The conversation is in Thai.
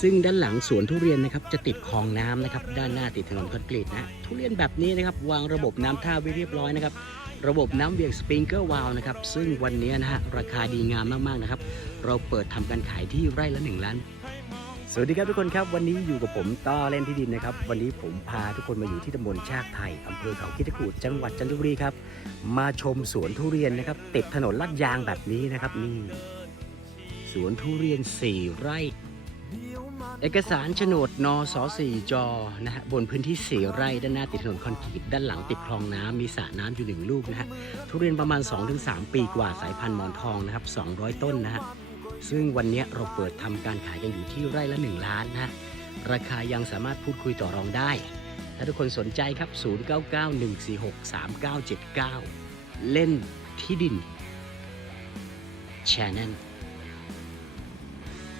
ซึ่งด้านหลังสวนทุเรียนนะครับจะติดคลองน้ำนะครับ ด้านหน้าติดถนนคอนกรีตนะทุเรียนแบบนี้นะครับวางระบบน้ำท่าไว้เรียบร้อยนะครับ ระบบน้ำเวียงสปริงเกอร์วาลนะครับ ซึ่งวันนี้นะฮะราคาดีงามมากๆนะครับ เราเปิดทำการขายที่ไร่ละ 1 ล้าน สวัสดีครับทุกคนครับ วันนี้อยู่กับผมต้อเล่นที่ดินนะครับ วันนี้ผมพาทุกคนมาอยู่ที่ตำบลชากไทยอำเภอเขาคิดกูดจังหวัดจันทบุรีครับมาชมสวนทุเรียนนะครับติดถนนลาดยางแบบนี้นะครับนี่สวนทุเรียน 4 ไร่ เอกสารโฉนดนส4จอนะฮะบนพื้นที่4ไร่ด้านหน้าติดถนนคอนกรีตด้านหลังติดคลองน้ำมีสระน้ำอยู่หนึ่งลูกนะฮะทุเรียนประมาณ 2-3 ปีกว่าสายพันธุ์หมอนทองนะครับ 200 ต้นนะฮะซึ่งวันนี้เราเปิดทำการขายกันอยู่ที่ไร่ละ 1 ล้านนะฮะราคายังสามารถพูดคุยต่อรองได้ ถ้าทุกคนสนใจครับ 0991463979 เล่นที่ดิน Channel